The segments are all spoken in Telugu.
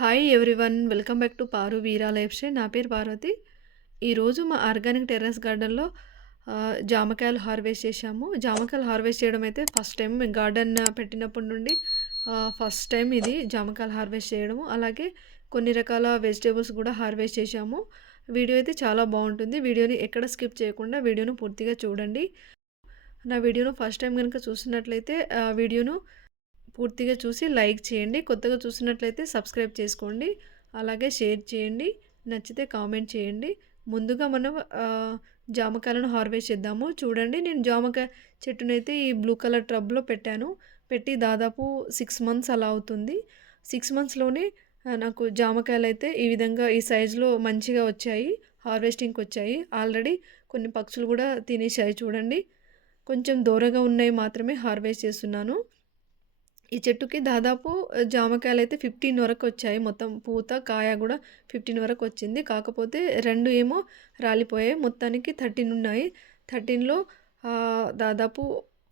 Hi everyone, welcome back to Paru Veera life style. నా పేరు పార్వతి. ఈరోజు మా ఆర్గానిక్ టెర్రస్ గార్డెన్లో జామకాయలు హార్వెస్ట్ చేశాము. జామకాయలు హార్వెస్ట్ చేయడం అయితే ఫస్ట్ టైం. మేము గార్డెన్ పెట్టినప్పటి నుండి ఫస్ట్ టైం ఇది జామకాయలు హార్వెస్ట్ చేయడము. అలాగే కొన్ని రకాల వెజిటేబుల్స్ కూడా హార్వెస్ట్ చేశాము. వీడియో అయితే చాలా బాగుంటుంది. వీడియోని ఎక్కడ స్కిప్ చేయకుండా వీడియోను పూర్తిగా చూడండి. నా వీడియోను ఫస్ట్ టైం కనుక చూస్తున్నట్లయితే వీడియోను పూర్తిగా చూసి లైక్ చేయండి. కొత్తగా చూసినట్లయితే సబ్స్క్రైబ్ చేసుకోండి. అలాగే షేర్ చేయండి. నచ్చితే కామెంట్ చేయండి. ముందుగా మనం జామకాయలను హార్వెస్ట్ చేద్దాము. చూడండి, నేను జామకాయ చెట్టునైతే ఈ బ్లూ కలర్ టబ్లో పెట్టాను. పెట్టి దాదాపు 6 మంత్స్ అలా అవుతుంది. 6 మంత్స్‌లోనే నాకు జామకాయలైతే ఈ విధంగా ఈ సైజులో మంచిగా వచ్చాయి. హార్వెస్టింగ్‌కి వచ్చాయి. ఆల్రెడీ కొన్ని పక్షులు కూడా తినేశాయి చూడండి. కొంచెం దూరగా ఉన్నవి మాత్రమే హార్వెస్ట్ చేస్తున్నాను. ఈ చెట్టుకి దాదాపు జామకాయలైతే 15 వరకొచ్చాయి. మొత్తం పూత, కాయ గూడా 15 వరకొచ్చింది. కాకపోతే 2 ఏమో రాలిపోయాయి. మొత్తానికి 13 ఉన్నాయి. 13లో దాదాపు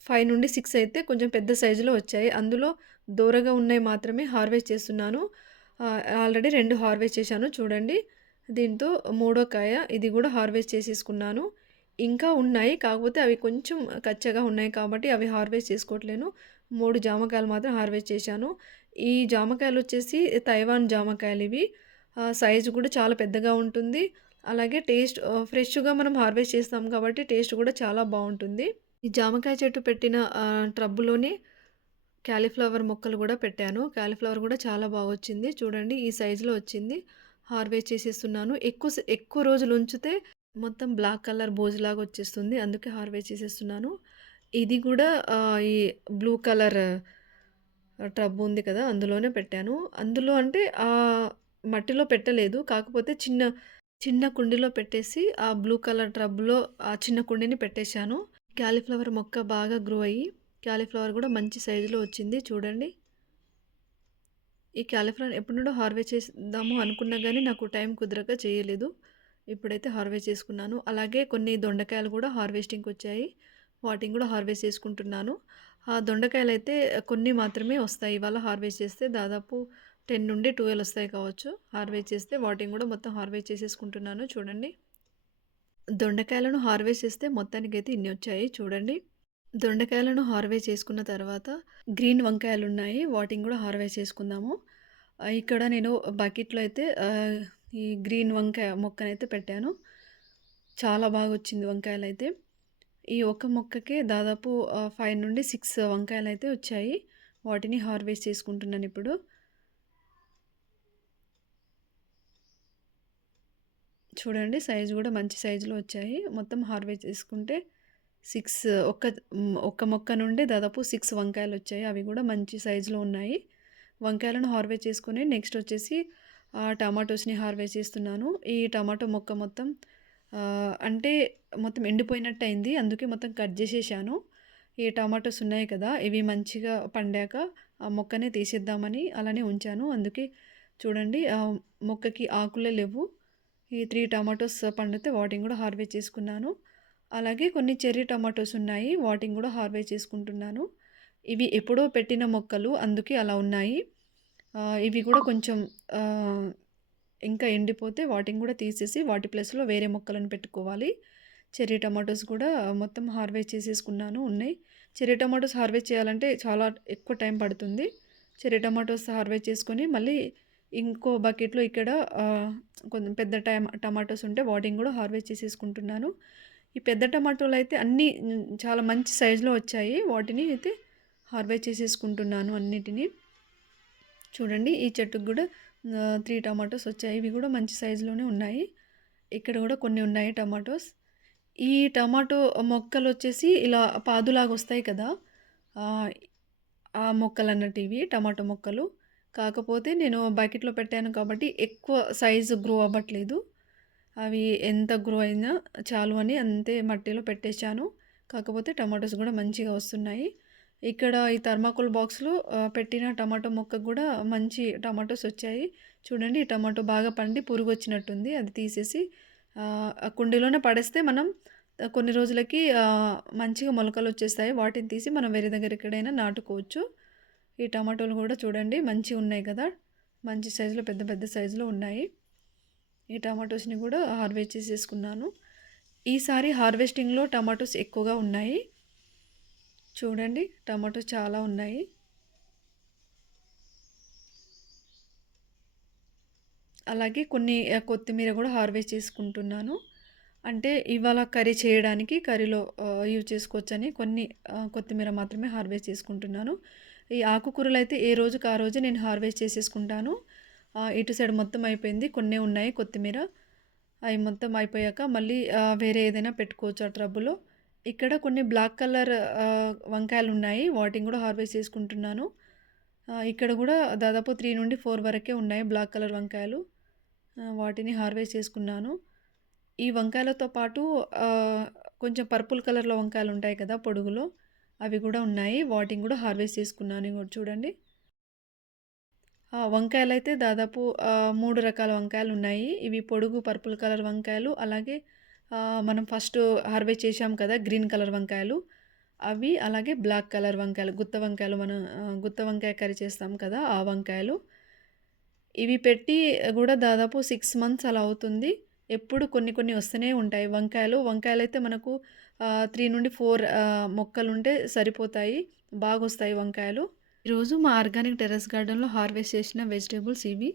5-6 అయితే కొంచెం పెద్ద సైజులో వచ్చాయి. అందులో దూరగా ఉన్నయి మాత్రమే హార్వెస్ట్ చేస్తున్నాను. ఆల్రెడీ 2 హార్వెస్ట్ చేశాను చూడండి. దీంతో మూడో కాయ ఇది గూడా హార్వెస్ట్ చేసేసుకున్నాను. ఇంకా ఉన్నాయి. కాకపోతే అవి కొంచెం కచ్చగా ఉన్నాయి కాబట్టి అవి హార్వెస్ట్ చేసుకోవట్లేను. 3 జామకాయలు మాత్రం హార్వెస్ట్ చేశాను. ఈ జామకాయలొచ్చేసి తైవాన్ జామకాయలివి. సైజు కూడా చాలా పెద్దగా ఉంటుంది. అలాగే టేస్ట్ ఫ్రెష్‌గా మనం హార్వెస్ట్ చేస్తాం కాబట్టి టేస్ట్ కూడా చాలా బావుంటుంది. ఈ జామకాయ చెట్టు పెట్టిన ట్రబ్బులోనే కాలీఫ్లవర్ మొక్కలు కూడా పెట్టాను. కాలీఫ్లవర్ కూడా చాలా బాగొచ్చింది. చూడండి, ఈ సైజులో వచ్చింది. హార్వెస్ట్ చేసేస్తున్నాను. ఎక్కువ రోజులు ఉంచితే మొత్తం బ్లాక్ కలర్ బోజులాగా వచ్చేస్తుంది. అందుకే హార్వెస్ట్ చేసేస్తున్నాను. ఇది కూడా ఈ బ్లూ కలర్ టబ్ ఉంది కదా! అందులోనే పెట్టాను. అందులో అంటే మట్టిలో పెట్టలేదు. కాకపోతే చిన్న చిన్న కుండీలో పెట్టేసి ఆ బ్లూ కలర్ టబ్‌లో ఆ చిన్న కుండీని పెట్టేశాను. కాలీఫ్లవర్ మొక్క బాగా గ్రో అయ్యి కాలీఫ్లవర్ కూడా మంచి సైజులో వచ్చింది చూడండి. ఈ కాలీఫ్లవర్ ఎప్పటి నుండో హార్వెస్ట్ చేద్దాము అనుకున్నా గానీ నాకు టైం కుదరక చేయలేదు. ఇప్పుడైతే హార్వెస్ట్ చేసుకున్నాను. అలాగే కొన్ని దొండకాయలు కూడా హార్వెస్టింగ్‌కి వచ్చాయి. వాటిని కూడా హార్వెస్ట్ చేసుకుంటున్నాను. ఆ దొండకాయలైతే కొన్ని మాత్రమే వస్తాయి. ఇవాళ హార్వెస్ట్ చేస్తే దాదాపు 10-12 వస్తాయి కావచ్చు. హార్వెస్ట్ చేస్తే వాటిని కూడా మొత్తం హార్వెస్ట్ చేసేసుకుంటున్నాను చూడండి. దొండకాయలను హార్వెస్ట్ చేస్తే మొత్తానికైతే ఇన్ని వచ్చాయి చూడండి. దొండకాయలను హార్వెస్ట్ చేసుకున్న తర్వాత గ్రీన్ వంకాయలున్నాయి. వాటిని కూడా హార్వెస్ట్ చేసుకుందాము. ఇక్కడ నేను బకెట్‌లో అయితే ఈ గ్రీన్ వంకాయ మొక్కనైతే పెట్టాను. చాలా బాగొచ్చింది వంకాయలైతే. ఈ ఒక్క మొక్కకే దాదాపు 5-6 వంకాయలైతే వచ్చాయి. వాటిని హార్వెస్ట్ చేసుకుంటున్నానిప్పుడు. చూడండి, సైజు గూడా మంచి సైజులో వచ్చాయి. మొత్తం హార్వెస్ట్ చేసుకుంటే 6 ఒక్క మొక్క నుండి దాదాపు 6 వంకాయలొచ్చాయి. అవి గూడా మంచి సైజులో ఉన్నాయి. వంకాయలను హార్వెస్ట్ చేసుకొని నెక్స్ట్ వచ్చేసి టమాటోస్‌ని హార్వెస్ట్ చేస్తున్నాను. ఈ టమాటో మొక్క మొత్తం అంటే మొత్తం ఎండిపోయినట్టయింది. అందుకే మొత్తం కట్ జేసేశాను. ఈ టమాటోస్ ఉన్నాయి కదా! ఇవి మంచిగా పండాక ఆ మొక్కనే తీసేద్దామని అలానే ఉంచాను. అందుకే చూడండి, మొక్కకి ఆకులే లెవ్వు. ఈ 3 టమాటోస్ పండితే వాటిని కూడా హార్వెస్ట్ చేసుకున్నాను. అలాగే కొన్ని చెర్రీ టమాటోస్ ఉన్నాయి. వాటిని కూడా హార్వెస్ట్ చేసుకుంటున్నాను. ఇవి ఎప్పుడో పెట్టిన మొక్కలు అందుకే అలా ఉన్నాయి. ఇవి కూడా కొంచెం ఇంకా ఎండిపోతే వాటిని కూడా తీసేసి వాటి ప్లేస్‌లో వేరే మొక్కలను పెట్టుకోవాలి. చెర్రీ టమాటోస్ కూడా మొత్తం హార్వెస్ట్ చేసేసుకున్నాను ఉన్నాయి. చెర్రీ టమాటోస్ హార్వెస్ట్ చేయాలంటే చాలా ఎక్కువ టైం పడుతుంది. చెర్రీ టమాటోస్ హార్వెస్ట్ చేసుకొని మళ్ళీ ఇంకో బకెట్‌లో ఇక్కడ కొంచెం పెద్ద టమాటోస్ ఉంటే వాటిని కూడా హార్వెస్ట్ చేసేసుకుంటున్నాను. ఈ పెద్ద టమాటోలైతే అన్నీ చాలా మంచి సైజులో వచ్చాయి. వాటిని అయితే హార్వెస్ట్ చేసేసుకుంటున్నాను అన్నిటిని. చూడండి, ఈ చెట్టుకు కూడా 3 టమాటోస్ వచ్చాయి. ఇవి కూడా మంచి సైజులోనే ఉన్నాయి. ఇక్కడ కూడా కొన్ని ఉన్నాయి టమాటోస్. ఈ టమాటో మొక్కలొచ్చేసి ఇలా పాదులాగా వస్తాయి కదా! ఆహ్, ఆ మొక్కలన్నట్టు ఇవి టమాటో మొక్కలు. కాకపోతే నేను బకెట్‌లో పెట్టాను కాబట్టి ఎక్కువ సైజు గ్రో అవ్వట్లేదు. అవి ఎంత గ్రో అయినా చాలు అని అంతే మట్టిలో పెట్టేశాను. కాకపోతే టమాటోస్ కూడా మంచిగా వస్తున్నాయి. ఇక్కడ ఈ థర్మాకోల్ బాక్స్‌లో పెట్టిన టమాటో మొక్కకు కూడా మంచి టమాటోస్ వచ్చాయి. చూడండి, ఈ టమాటో బాగా పండి పురుగొచ్చినట్టుంది. అది తీసేసి ఆ కుండీలోనే పడేస్తే మనం కొన్ని రోజులకి మంచిగా మొలకలొచ్చేస్తాయి. వాటిని తీసి మనం వేరే దగ్గర ఎక్కడైనా నాటుకోవచ్చు. ఈ టమాటోలు కూడా చూడండి మంచిగున్నాయి కదా! మంచి సైజులో పెద్ద పెద్ద సైజులో ఉన్నాయి. ఈ టమాటోస్‌ని కూడా హార్వెస్ట్ చేసేసుకున్నాను. ఈసారి హార్వెస్టింగ్‌లో టమాటోస్ ఎక్కువగా ఉన్నాయి. చూడండి టమాటోస్ చాలా ఉన్నాయి. అలాగే కొన్ని కొత్తిమీర కూడా హార్వెస్ట్ చేసుకుంటున్నాను. అంటే ఇవాళ కర్రీ చేయడానికి కర్రీలో యూజ్ చేసుకోవచ్చని కొన్ని కొత్తిమీర మాత్రమే హార్వెస్ట్ చేసుకుంటున్నాను. ఈ ఆకుకూరలైతే ఏ రోజుకి ఆ రోజే నేను హార్వెస్ట్ చేసేసుకుంటాను. ఇటు సైడ్ మొత్తం అయిపోయింది. కొన్నే ఉన్నాయి కొత్తిమీర. అయి మొత్తం అయిపోయాక మళ్ళీ వేరే ఏదైనా పెట్టుకోవచ్చు ఆ ట్రబ్బులో. ఇక్కడ కొన్ని బ్లాక్ కలర్ వంకాయలున్నాయి. వాటిని కూడా హార్వెస్ట్ చేసుకుంటున్నాను. ఇక్కడ కూడా దాదాపు 3-4 వరకే ఉన్నాయి బ్లాక్ కలర్ వంకాయలు. వాటిని హార్వెస్ట్ చేసుకున్నాను. ఈ వంకాయలతో పాటు కొంచెం పర్పుల్ కలర్‌లో వంకాయలుంటాయి కదా! పొడుగులో. అవి గూడా ఉన్నాయి. వాటిని గూడా హార్వెస్ట్ చేసుకున్నాను. ఇగోండి చూడండి. వంకాయలైతే దాదాపు 3 రకాల వంకాయలున్నాయి. ఇవి పొడుగు పర్పుల్ కలర్ వంకాయలు, అలాగే మనం ఫస్ట్ హార్వెస్ట్ చేశాం కదా! గ్రీన్ కలర్ వంకాయలు. అవి అలాగే బ్లాక్ కలర్ వంకాయలు, గుత్త వంకాయలు మనం గుత్త వంకాయ కర్రీ చేస్తాం కదా! ఆ వంకాయలు. ఇవి పెట్టి గూడా దాదాపు 6 మంత్స్ అలా అవుతుంది. ఎప్పుడు కొన్ని కొన్ని వస్తూనే ఉంటాయి వంకాయలు. వంకాయలైతే మనకు 3-4 మొక్కలుంటే సరిపోతాయి. బాగొస్తాయి వంకాయలు. ఈరోజు మా ఆర్గానిక్ టెర్రస్ గార్డెన్‌లో హార్వెస్ట్ చేసిన వెజిటబుల్స్ ఇవి.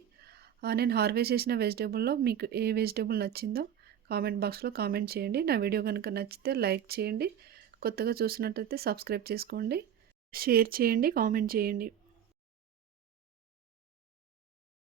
నేను హార్వెస్ట్ చేసిన వెజిటబుల్‌లో మీకు ఏ వెజిటబుల్ నచ్చిందో కామెంట్ బాక్స్‌లో కామెంట్ చేయండి. నా వీడియో గనుక నచ్చితే లైక్ చేయండి. కొత్తగా చూసినట్టయితే సబ్స్క్రైబ్ చేసుకోండి. షేర్ చేయండి. కామెంట్ చేయండి.